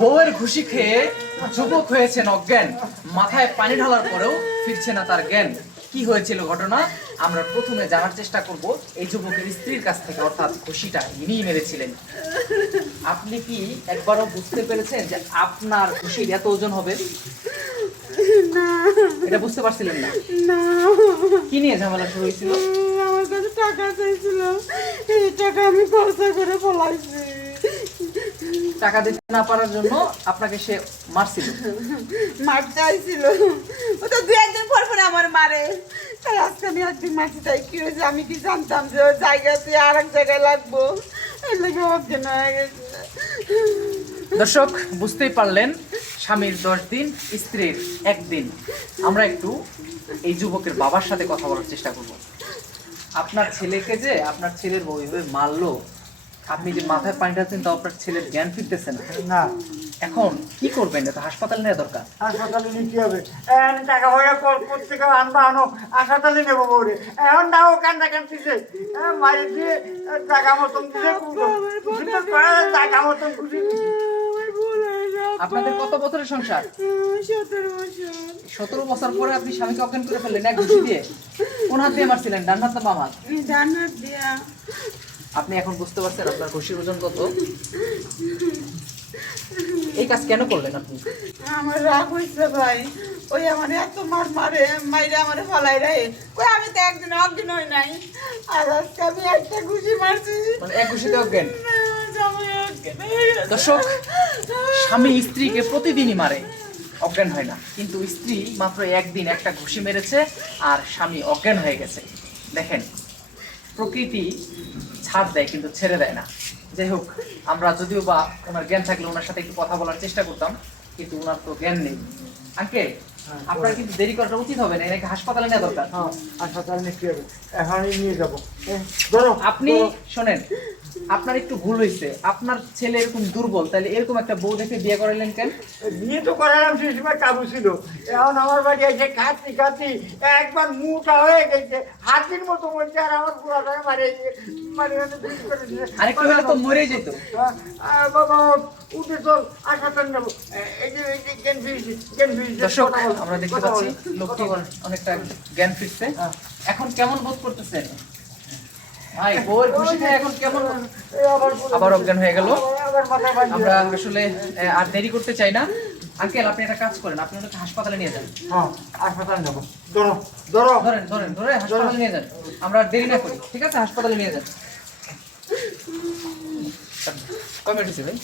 বউয়ের ঘুষি খেয়ে যুবক হয়েছেন অজ্ঞান। মাথায় পানি ঢালার পরেও ফিরছে না তার জ্ঞান। কি হয়েছিল ঘটনা? আমরা প্রথমে জানার চেষ্টা করব এই যুবকের স্ত্রীর কাছ থেকে অর্থাৎ ঘুষিটা ইনিই মেরেছিলেন। আপনি কি একবারও বুঝতে পেরেছেন যে আপনার ঘুষির এত ওজন হবে? এটা বুঝতে পারছিলেন না? না। কি নিয়ে ঝামেলা শুরু হয়েছিল? আমার কাছে টাকা চাইছিল। এই টাকা আমি খরচা করে ফলাইছি টাকা দিতে না পারার জন্য আপনাকে সে মারছিল। মার চাইছিল ও তো দু একদিন পর পর আমার মারে। আজকে আমি একদিন মারছি তাই কি হয়েছে আমি কি জানতাম যে ওর জায়গাতে আর এক জায়গায় লাগবো? এর লাগে হয়ে দর্শক বুঝতেই পারলেন স্বামীর দশ দিন স্ত্রীর একদিন। আমরা একটু এই যুবকের বাবার সাথে কথা বলার চেষ্টা করব। আপনার ছেলেকে যে আপনার ছেলের বউ মারলো আপনি যে মাথায় পানি ঢালছেন তো আপনার ছেলের জ্ঞান ফিরতেছে না। না। এখন কি করবেন? এটা হাসপাতাল নেওয়া দরকার। হাসপাতালে নিতে হবে? এখন টাকা পয়সা কল থেকে আনবা আনো হাসপাতালে নেব বউরে এখন না ও কান্দা কান্দতেছে মারি দিয়ে টাকা মতন দিয়ে টাকা মতন খুশি আপনাদের কত বছরের সংসার? সতেরো বছর। সতেরো বছর পরে আপনি স্বামীকে অজ্ঞান করে ফেললেন এক ঘুষি দিয়ে। কোন হাত দিয়ে মারছিলেন? ডান হাত না বাম হাত? আমি জানার দিয়া। আপনি এখন বুঝতে পারছেন আপনার ঘুষির ওজন কত? এই কাজ কেন করলেন আপনি? আমার রাগ হয়েছে ভাই। ওই আমার এত মার মারে মাইরে আমার ফলাই রে। ওই আমি তো একদিন একদিন হই নাই। আর আজকে আমি একটা ঘুষি মারছি। মানে এক ঘুষিতে অজ্ঞান? অজ্ঞান দর্শক স্বামী স্ত্রীকে প্রতিদিনই মারে। অজ্ঞান হয় না। কিন্তু স্ত্রী মাত্র একদিন একটা ঘুষি মেরেছে আর স্বামী অজ্ঞান হয়ে গেছে। দেখেন প্রকৃতি ছাড় দেয় কিন্তু ছেড়ে দেয় না। যাই হোক আমরা যদিও বা ওনার জ্ঞান থাকলে ওনার সাথে একটু কথা বলার চেষ্টা করতাম কিন্তু ওনার তো জ্ঞান নেই। আঙ্কেল আপনার কিন্তু দেরি করাটা উচিত হবে না এনাকে হাসপাতালে নেওয়া দরকার। হ্যাঁ হাসপাতালে কি হবে এখনই নিয়ে যাব। ধরো আপনি শোনেন আপনার একটু ভুল হয়েছে আপনার ছেলে এরকম দুর্বল তাহলে এরকম একটা বউ দেখে বিয়ে করালেন কেন? বিয়ে তো করালাম সেই সময় কাবু ছিল। এখন আমার বাড়ি এসে খাচ্ছি খাচ্ছি একবার মুটা হয়ে গেছে। হাতির মতো বলছে আর আমার পুরাটাকে মারে মারে দিয়েছে। আরেকটু হলে তো মরে যেত। আহ, বাবা উঠে চল এই যে জ্ঞান ফিরেছে জ্ঞান ফিরেছে দর্শক আমরা দেখতে পাচ্ছি লোকটি অনেকটা জ্ঞান ফিরছে। হ্যাঁ। এখন কেমন বোধ করতেছেন? ভাই বউয়ের খুশি এখন কেমন? আবার অজ্ঞান হয়ে গেল। আমরা আসলে আর দেরি করতে চাই না। আঙ্কেল আপনি একটা কাজ করেন আপনি ওনাকে হাসপাতালে নিয়ে যান। হ্যাঁ হাসপাতাল ধরো ধরো। ধরেন ধরেন ধরে হাসপাতালে নিয়ে যান। আমরা আর দেরি না করি ঠিক আছে? হাসপাতালে নিয়ে যান। কমেন্ট ভাই।